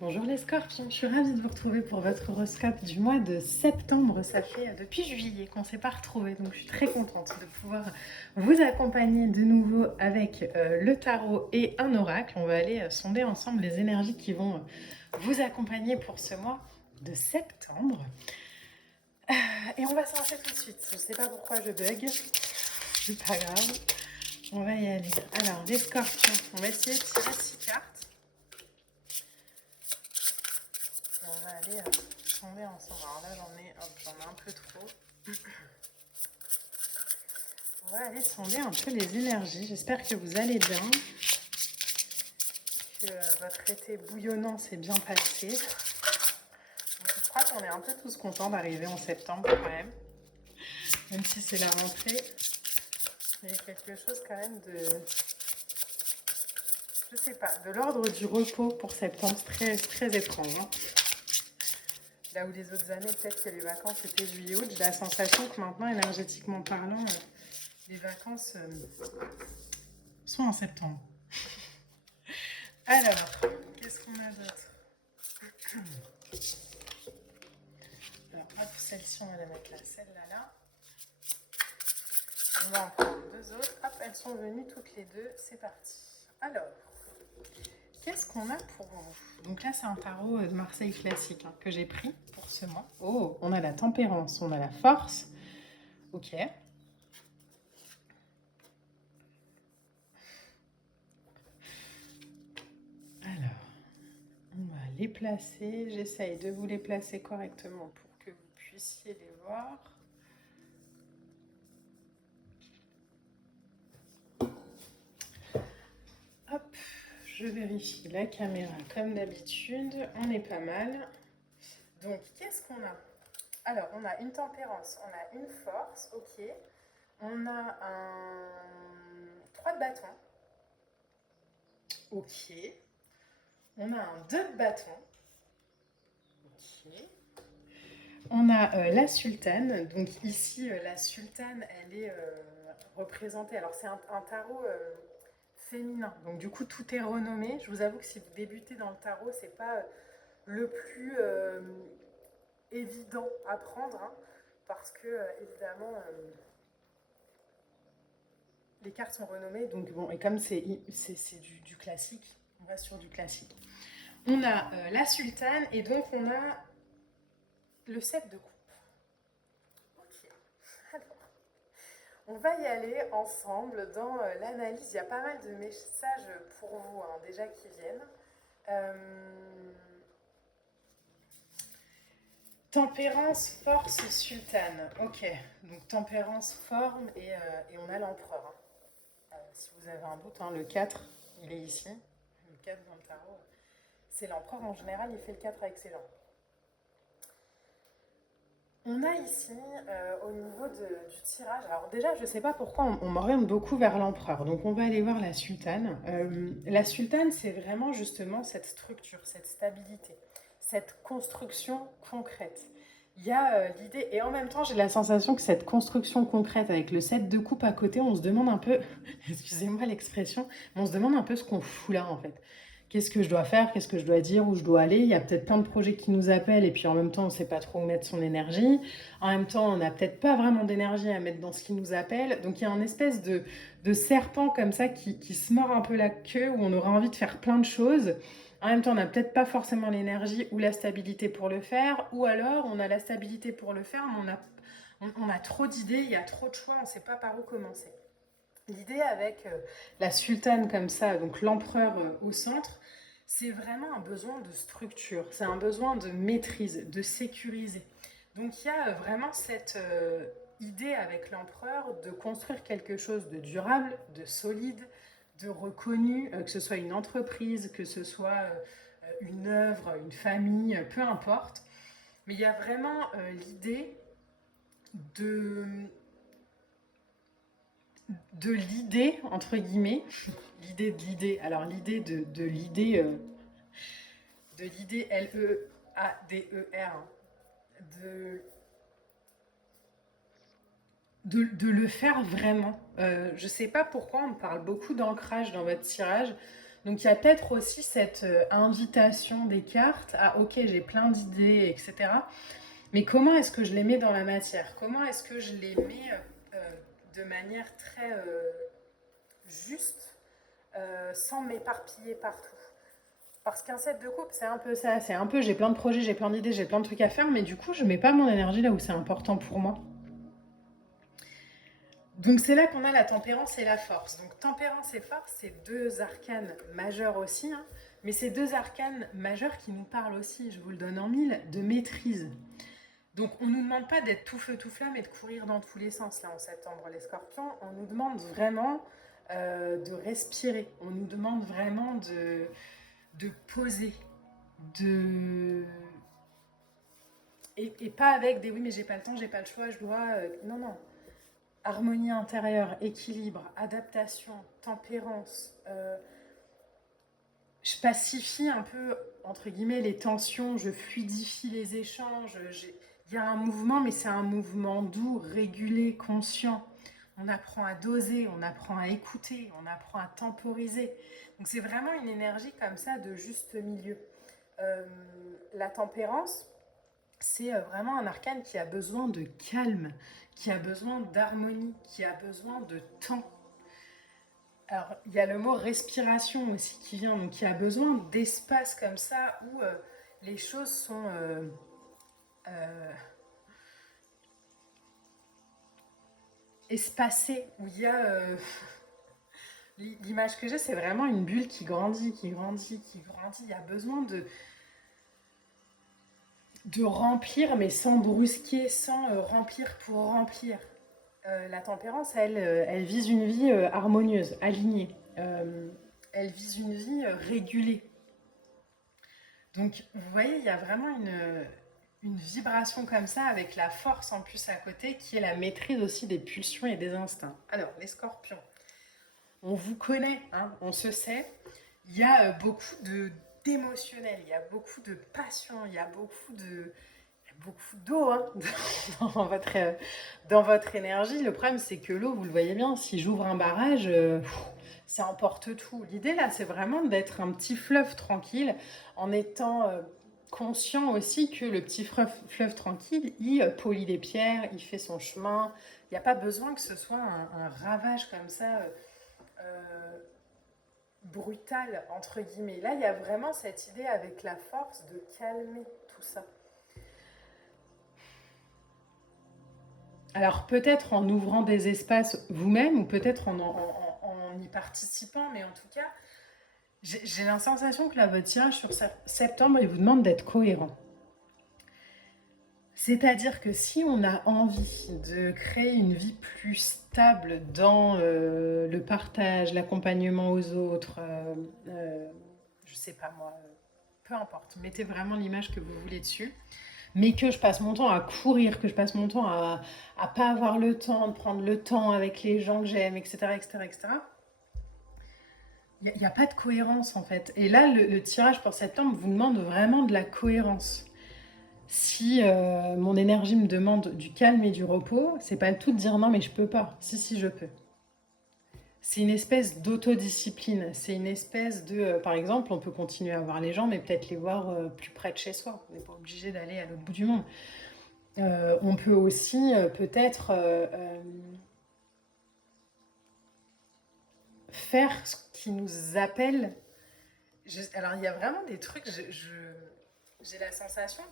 Bonjour les scorpions, je suis ravie de vous retrouver pour votre horoscope du mois de septembre. Ça fait depuis juillet qu'on ne s'est pas retrouvés, donc je suis très contente de pouvoir vous accompagner de nouveau avec le tarot et un oracle. On va aller sonder ensemble les énergies qui vont vous accompagner pour ce mois de septembre. Et on va se lancer tout de suite. Je ne sais pas pourquoi je bug, c'est pas grave. On va y aller. Alors les scorpions, on va essayer de tirer 6 cartes. On va aller sonder ensemble. Alors là, j'en ai un peu trop. On va aller sonder un peu les énergies. J'espère que vous allez bien, que votre été bouillonnant s'est bien passé. Donc, je crois qu'on est un peu tous contents d'arriver en septembre quand même si c'est la rentrée. Il y a quelque chose quand même de, je sais pas, de l'ordre du repos pour septembre, très, très étrange. Hein. Là où les autres années, peut-être que les vacances étaient juillet-août, j'ai la sensation que maintenant, énergétiquement parlant, les vacances sont en septembre. Alors, qu'est-ce qu'on a d'autre? Alors, hop, celle-ci, on va la mettre là, celle-là, là. On va en prendre deux autres. Hop, elles sont venues toutes les deux. C'est parti. Alors, qu'est-ce qu'on a pour vous? Donc là, c'est un tarot de Marseille classique que j'ai pris pour ce mois. Oh, on a la tempérance, on a la force. Ok. Alors, on va les placer. J'essaye de vous les placer correctement pour que vous puissiez les voir. Hop, je vérifie la caméra comme d'habitude. On est pas mal. Donc, qu'est-ce qu'on a? Alors, on a une tempérance, on a une force, ok. On a un 3 de bâton, ok. On a un 2 de bâton, ok. On a la sultane. Donc ici, la sultane, elle est représentée. Alors, c'est un tarot féminin. Donc du coup, tout est renommé. Je vous avoue que si vous débutez dans le tarot, c'est pas le plus évident à prendre, hein, parce que évidemment les cartes sont renommées, donc bon, et comme c'est du classique, on va sur du classique. On a la sultane et donc on a le 7 de coupe. Ok, alors on va y aller ensemble dans l'analyse. Il y a pas mal de messages pour vous hein, déjà qui viennent. Tempérance, force, sultane. Ok, donc tempérance, forme et on a l'empereur. Si vous avez un doute, hein, le 4, il est ici. Le 4 dans le tarot. C'est l'empereur en général, il fait le 4 avec ses jambes. On a ici, au niveau du tirage, alors déjà, je ne sais pas pourquoi on m'oriente beaucoup vers l'empereur. Donc on va aller voir la sultane. La sultane, c'est vraiment justement cette structure, cette stabilité, cette construction concrète. Il y a l'idée, et en même temps, j'ai la sensation que cette construction concrète avec le 7 de coupe à côté, on se demande un peu, excusez-moi l'expression, mais on se demande un peu ce qu'on fout là en fait. Qu'est-ce que je dois faire, qu'est-ce que je dois dire, où je dois aller. Il y a peut-être plein de projets qui nous appellent et puis en même temps, on ne sait pas trop où mettre son énergie. En même temps, on n'a peut-être pas vraiment d'énergie à mettre dans ce qui nous appelle. Donc il y a une espèce de serpent comme ça qui se mord un peu la queue, où on aura envie de faire plein de choses. En même temps, on n'a peut-être pas forcément l'énergie ou la stabilité pour le faire. Ou alors, on a la stabilité pour le faire, mais on a trop d'idées, il y a trop de choix, on ne sait pas par où commencer. L'idée avec la sultane comme ça, donc l'empereur au centre, c'est vraiment un besoin de structure, c'est un besoin de maîtrise, de sécuriser. Donc il y a vraiment cette idée avec l'empereur de construire quelque chose de durable, de solide, de reconnu, que ce soit une entreprise, que ce soit une œuvre, une famille, peu importe. Mais il y a vraiment l'idée de l'idée, entre guillemets, l'idée de l'idée, alors l'idée de l'idée, de l'idée Leader, hein, de, de le faire vraiment. Je ne sais pas pourquoi on me parle beaucoup d'ancrage dans votre tirage. Donc il y a peut-être aussi cette invitation des cartes à ok, j'ai plein d'idées, etc. Mais comment est-ce que je les mets dans la matière? Comment est-ce que je les mets de manière très juste, sans m'éparpiller partout? Parce qu'un set de coupe, c'est un peu ça. C'est un peu, j'ai plein de projets, j'ai plein d'idées, j'ai plein de trucs à faire, mais du coup, je mets pas mon énergie là où c'est important pour moi. Donc c'est là qu'on a la tempérance et la force. Donc tempérance et force, c'est deux arcanes majeurs aussi, hein, mais c'est deux arcanes majeurs qui nous parlent aussi, je vous le donne en mille, de maîtrise. Donc on ne nous demande pas d'être tout feu tout flamme et de courir dans tous les sens là en septembre les scorpions, on nous demande vraiment de respirer, on nous demande vraiment de poser, de... Et pas avec des oui mais j'ai pas le temps, j'ai pas le choix, je dois... Non, non. Harmonie intérieure, équilibre, adaptation, tempérance. Je pacifie un peu, entre guillemets, les tensions, je fluidifie les échanges. Il y a un mouvement, mais c'est un mouvement doux, régulé, conscient. On apprend à doser, on apprend à écouter, on apprend à temporiser. Donc c'est vraiment une énergie comme ça de juste milieu. Euh, la tempérance, c'est vraiment un arcane qui a besoin de calme, qui a besoin d'harmonie, qui a besoin de temps. Alors, il y a le mot respiration aussi qui vient, donc il y a besoin d'espace comme ça où les choses sont euh, espacées, où il y a... l'image que j'ai, c'est vraiment une bulle qui grandit, qui grandit, qui grandit. Il y a besoin de remplir, mais sans brusquer, sans remplir pour remplir. La tempérance, elle vise une vie harmonieuse, alignée. Elle vise une vie régulée. Donc, vous voyez, il y a vraiment une vibration comme ça, avec la force en plus à côté, qui est la maîtrise aussi des pulsions et des instincts. Alors, les scorpions, on vous connaît, hein, on se sait. Il y a beaucoup d'émotionnel, il y a beaucoup de passion, il y a beaucoup d'eau hein, dans votre énergie. Le problème, c'est que l'eau, vous le voyez bien, si j'ouvre un barrage, ça emporte tout. L'idée, là, c'est vraiment d'être un petit fleuve tranquille, en étant conscient aussi que le petit fleuve tranquille, il polit les pierres, il fait son chemin. Il n'y a pas besoin que ce soit un ravage comme ça, euh, brutal, entre guillemets. Là, il y a vraiment cette idée avec la force de calmer tout ça. Alors peut-être en ouvrant des espaces vous-même ou peut-être en y participant, mais en tout cas, j'ai la sensation que là, votre tirage sur septembre, il vous demande d'être cohérent. C'est-à-dire que si on a envie de créer une vie plus stable dans le partage, l'accompagnement aux autres, je sais pas moi, peu importe, mettez vraiment l'image que vous voulez dessus, mais que je passe mon temps à courir, que je passe mon temps à pas avoir le temps, de prendre le temps avec les gens que j'aime, etc., etc., etc. Il n'y a pas de cohérence en fait. Et là, le tirage pour septembre vous demande vraiment de la cohérence. Si mon énergie me demande du calme et du repos, c'est pas le tout de dire non mais je peux pas. Si, si, je peux. C'est une espèce d'autodiscipline. C'est une espèce de... par exemple, on peut continuer à voir les gens, mais peut-être les voir plus près de chez soi. On n'est pas obligé d'aller à l'autre bout du monde. On peut aussi peut-être faire ce qui nous appelle. Alors, il y a vraiment des trucs, j'ai la sensation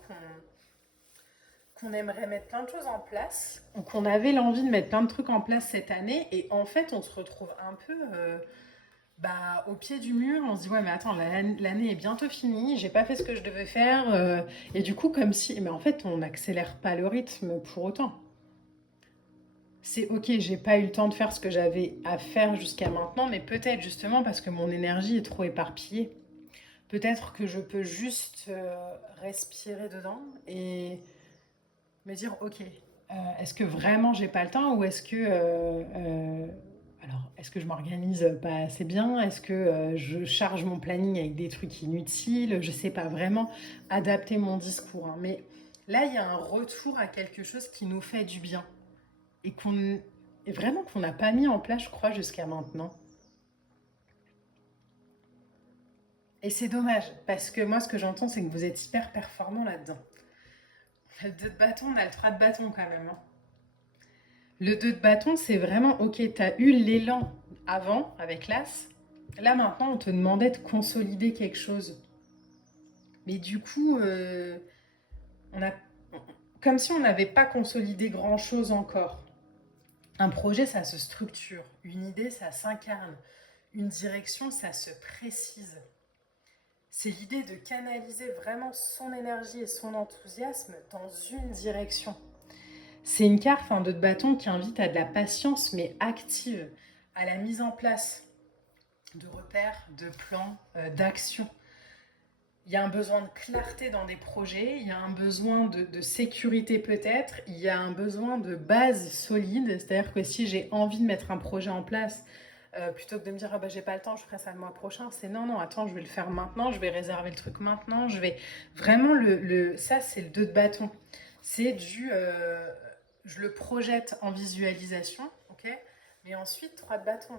qu'on aimerait mettre plein de choses en place, ou qu'on avait l'envie de mettre plein de trucs en place cette année, et en fait, on se retrouve un peu au pied du mur. On se dit, ouais, mais attends, l'année est bientôt finie, j'ai pas fait ce que je devais faire, et du coup, comme si. Mais en fait, on n'accélère pas le rythme pour autant. C'est ok, j'ai pas eu le temps de faire ce que j'avais à faire jusqu'à maintenant, mais peut-être justement parce que mon énergie est trop éparpillée. Peut-être que je peux juste respirer dedans et me dire ok, est-ce que vraiment j'ai pas le temps ou est-ce que alors est-ce que je m'organise pas assez bien, est-ce que je charge mon planning avec des trucs inutiles, je sais pas vraiment adapter mon discours, hein. Mais là il y a un retour à quelque chose qui nous fait du bien et vraiment qu'on n'a pas mis en place, je crois, jusqu'à maintenant. Et c'est dommage, parce que moi, ce que j'entends, c'est que vous êtes hyper performant là-dedans. Le 2 de bâton, on a le 3 de bâton quand même, hein. Le 2 de bâton, c'est vraiment, ok, t'as eu l'élan avant, avec l'as. Là, maintenant, on te demandait de consolider quelque chose. Mais du coup, on a, comme si on n'avait pas consolidé grand-chose encore. Un projet, ça se structure. Une idée, ça s'incarne. Une direction, ça se précise. C'est l'idée de canaliser vraiment son énergie et son enthousiasme dans une direction. C'est une carte, un 2 de bâton, qui invite à de la patience, mais active, à la mise en place de repères, de plans, d'actions. Il y a un besoin de clarté dans des projets, il y a un besoin de sécurité peut-être, il y a un besoin de base solide, c'est-à-dire que si j'ai envie de mettre un projet en place, plutôt que de me dire ah bah j'ai pas le temps, je ferai ça le mois prochain, c'est non, non, attends, je vais le faire maintenant, je vais réserver le truc maintenant, je vais vraiment ça c'est le 2 de bâton. C'est je le projette en visualisation, ok, mais ensuite 3 de bâton.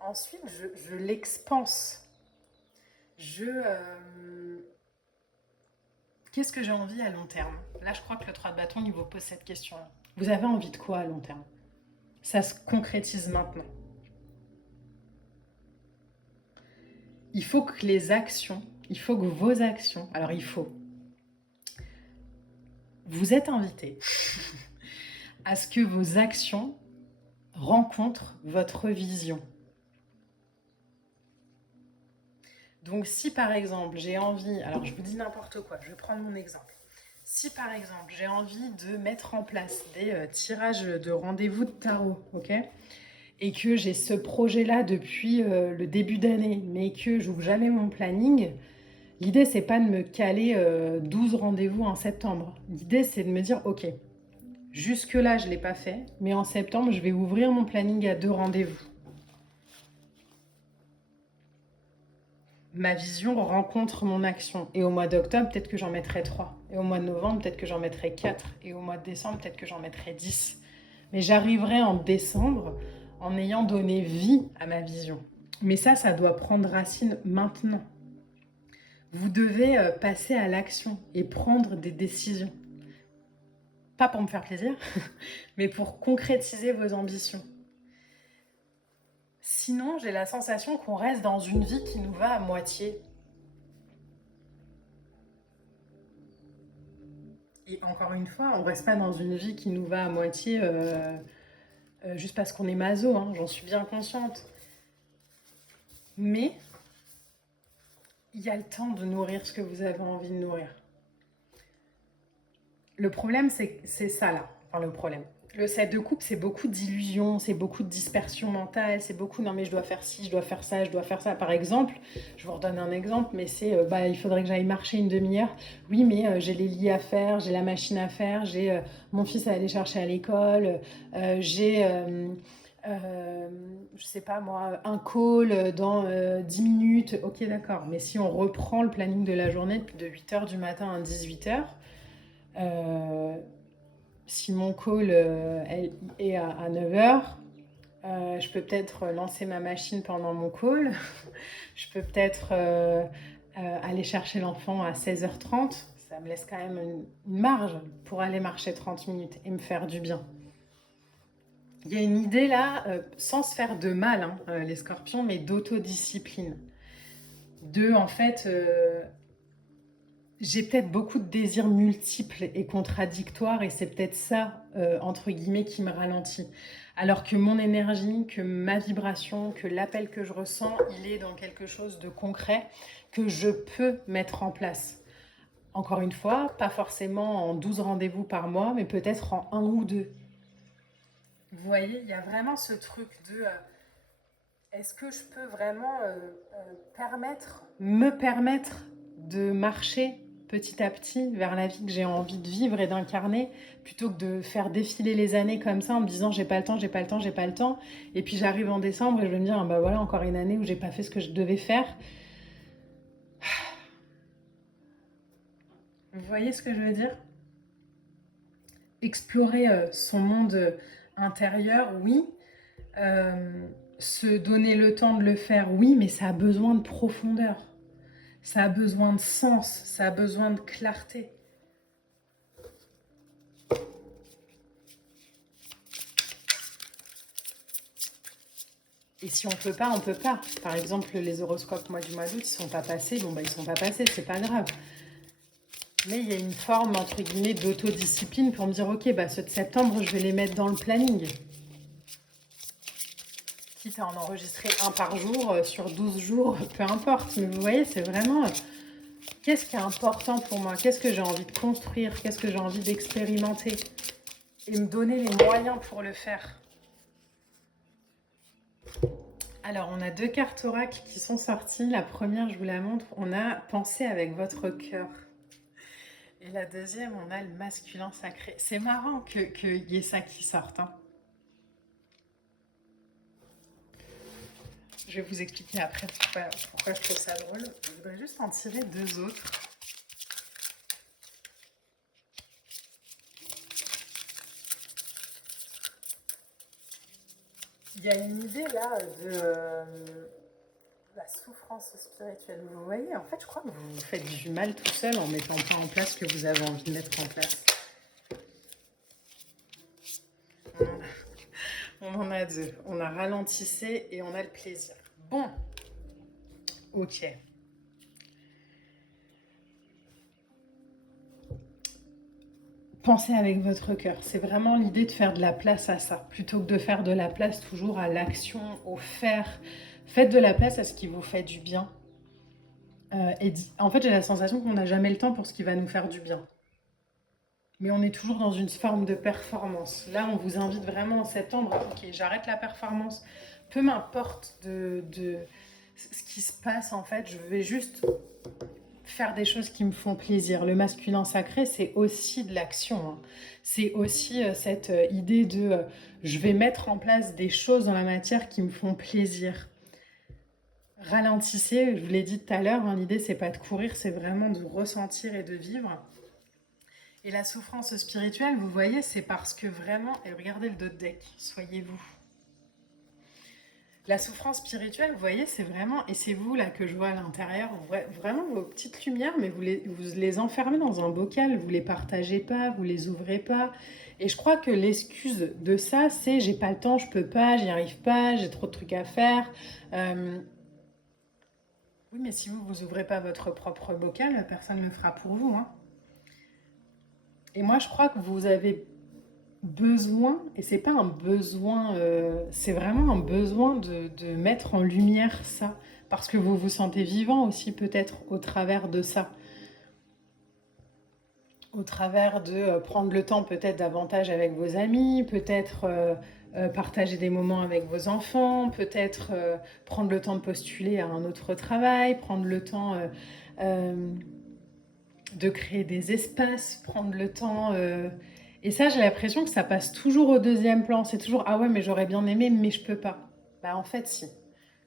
Ensuite je l'expanse. Qu'est-ce que j'ai envie à long terme? Là, je crois que le 3 de bâton, il vous pose cette question-là. Vous avez envie de quoi à long terme? Ça se concrétise maintenant. Il faut que vos actions, alors vous êtes invité à ce que vos actions rencontrent votre vision. Donc si par exemple j'ai envie, alors je vous dis n'importe quoi, je vais prendre mon exemple. Si par exemple j'ai envie de mettre en place des tirages de rendez-vous de tarot, ok, et que j'ai ce projet-là depuis le début d'année, mais que j'ouvre jamais mon planning, l'idée c'est pas de me caler 12 rendez-vous en septembre. L'idée c'est de me dire ok, jusque-là je l'ai pas fait, mais en septembre je vais ouvrir mon planning à 2 rendez-vous. Ma vision rencontre mon action. Et au mois d'octobre, peut-être que j'en mettrai 3. Et au mois de novembre, peut-être que j'en mettrai 4. Et au mois de décembre, peut-être que j'en mettrai 10. Mais j'arriverai en décembre en ayant donné vie à ma vision. Mais ça doit prendre racine maintenant. Vous devez passer à l'action et prendre des décisions. Pas pour me faire plaisir, mais pour concrétiser vos ambitions. Sinon, j'ai la sensation qu'on reste dans une vie qui nous va à moitié. Et encore une fois, on ne reste pas dans une vie qui nous va à moitié juste parce qu'on est maso, hein, j'en suis bien consciente. Mais il y a le temps de nourrir ce que vous avez envie de nourrir. Le problème, c'est ça là. Enfin, le problème. Le 7 de coupe, c'est beaucoup d'illusions, c'est beaucoup de dispersion mentale, c'est beaucoup non mais je dois faire ci, je dois faire ça, je dois faire ça. Par exemple, je vous redonne un exemple, mais c'est il faudrait que j'aille marcher une demi-heure. Oui, mais j'ai les lits à faire, j'ai la machine à faire, j'ai mon fils à aller chercher à l'école, j'ai je sais pas moi, un call dans 10 minutes. Ok, d'accord. Mais si on reprend le planning de la journée de 8h du matin à 18h, si mon call est à 9h, je peux peut-être lancer ma machine pendant mon call. Je peux peut-être aller chercher l'enfant à 16h30. Ça me laisse quand même une marge pour aller marcher 30 minutes et me faire du bien. Il y a une idée là, sans se faire de mal, hein, les scorpions, mais d'autodiscipline. En fait, j'ai peut-être beaucoup de désirs multiples et contradictoires et c'est peut-être ça, entre guillemets, qui me ralentit. Alors que mon énergie, que ma vibration, que l'appel que je ressens, il est dans quelque chose de concret que je peux mettre en place. Encore une fois, pas forcément en 12 rendez-vous par mois, mais peut-être en 1 ou 2. Vous voyez, il y a vraiment ce truc de est-ce que je peux vraiment me permettre de marcher petit à petit vers la vie que j'ai envie de vivre et d'incarner, plutôt que de faire défiler les années comme ça en me disant j'ai pas le temps, j'ai pas le temps, j'ai pas le temps. Et puis j'arrive en décembre et je vais me dire bah voilà encore une année où j'ai pas fait ce que je devais faire. Vous voyez ce que je veux dire? Explorer son monde intérieur, oui. Se donner le temps de le faire, oui, mais ça a besoin de profondeur. Ça a besoin de sens, ça a besoin de clarté. Et si on peut pas, on peut pas. Par exemple, les horoscopes du mois d'août, ils sont pas passés. Bon, bah, ils sont pas passés, c'est pas grave. Mais il y a une forme, entre guillemets, d'autodiscipline pour me dire, ok, bah, ceux de septembre, je vais les mettre dans le planning. Quitte à en enregistrer un par jour, sur 12 jours, peu importe. Mais vous voyez, c'est vraiment, qu'est-ce qui est important pour moi? Qu'est-ce que j'ai envie de construire? Qu'est-ce que j'ai envie d'expérimenter? Et me donner les moyens pour le faire. Alors, on a 2 cartes oracle qui sont sorties. La première, je vous la montre, on a pensé avec votre cœur. Et la deuxième, on a le masculin sacré. C'est marrant qu'il y ait ça qui sorte. Hein. Je vais vous expliquer après pourquoi je trouve ça drôle. Je voudrais juste en tirer 2 autres. Il y a une idée là de la souffrance spirituelle. Vous voyez, en fait, je crois que vous vous faites du mal tout seul en mettant pas en place ce que vous avez envie de mettre en place. On en a 2. On a ralentissé et on a le plaisir. Bon. Ok. Pensez avec votre cœur. C'est vraiment l'idée de faire de la place à ça. Plutôt que de faire de la place toujours à l'action, au faire. Faites de la place à ce qui vous fait du bien. En fait, j'ai la sensation qu'on n'a jamais le temps pour ce qui va nous faire du bien. Mais on est toujours dans une forme de performance. Là, on vous invite vraiment en septembre. Ok, j'arrête la performance. Peu m'importe de ce qui se passe, en fait. Je vais juste faire des choses qui me font plaisir. Le masculin sacré, c'est aussi de l'action. Hein. C'est aussi cette idée de je vais mettre en place des choses dans la matière qui me font plaisir. Ralentissez, je vous l'ai dit tout à l'heure, hein, l'idée c'est pas de courir, c'est vraiment de ressentir et de vivre. Et la souffrance spirituelle, vous voyez, c'est parce que vraiment, et regardez le dos de deck, soyez-vous. La souffrance spirituelle, vous voyez, c'est vraiment, et c'est vous là que je vois à l'intérieur, vraiment vos petites lumières, mais vous les enfermez dans un bocal, vous les partagez pas, vous les ouvrez pas. Et je crois que l'excuse de ça, c'est j'ai pas le temps, je peux pas, j'y arrive pas, j'ai trop de trucs à faire. Oui, mais si vous ouvrez pas votre propre bocal, personne ne le fera pour vous. Hein. Et moi, je crois que vous avez besoin, et c'est pas un besoin, c'est vraiment un besoin de mettre en lumière ça, parce que vous vous sentez vivant aussi peut-être au travers de ça, au travers de prendre le temps peut-être davantage avec vos amis, peut-être partager des moments avec vos enfants, peut-être prendre le temps de postuler à un autre travail, prendre le temps de créer des espaces, prendre le temps... Et ça, j'ai l'impression que ça passe toujours au deuxième plan. C'est toujours, ah ouais, mais j'aurais bien aimé, mais je peux pas. Bah en fait, si.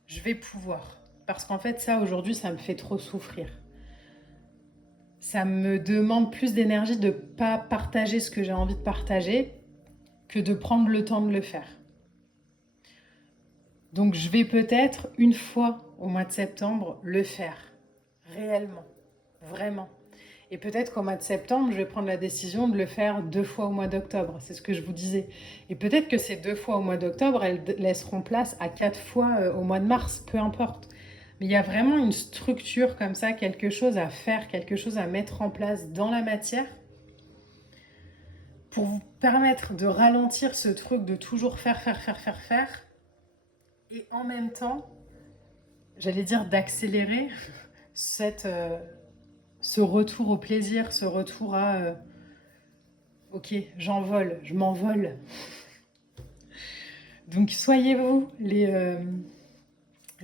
Je vais pouvoir. Parce qu'en fait, ça, aujourd'hui, ça me fait trop souffrir. Ça me demande plus d'énergie de ne pas partager ce que j'ai envie de partager que de prendre le temps de le faire. Donc, je vais peut-être, une fois au mois de septembre, le faire. Réellement. Vraiment. Et peut-être qu'au mois de septembre, je vais prendre la décision de le faire 2 fois au mois d'octobre. C'est ce que je vous disais. Et peut-être que ces 2 fois au mois d'octobre, elles laisseront place à 4 fois au mois de mars, peu importe. Mais il y a vraiment une structure comme ça, quelque chose à faire, quelque chose à mettre en place dans la matière pour vous permettre de ralentir ce truc de toujours faire. Et en même temps, j'allais dire d'accélérer ce retour au plaisir, ce retour à ok, j'envole, je m'envole. Donc soyez vous les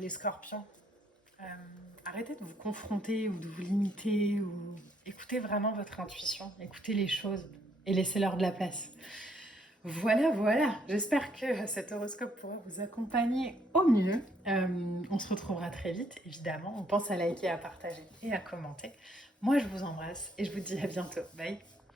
scorpions. Arrêtez de vous confronter ou de vous limiter ou écoutez vraiment votre intuition, écoutez les choses et laissez-leur de la place. Voilà. J'espère que cet horoscope pourra vous accompagner au mieux. On se retrouvera très vite, évidemment. On pense à liker, à partager et à commenter. Moi, je vous embrasse et je vous dis à bientôt. Bye.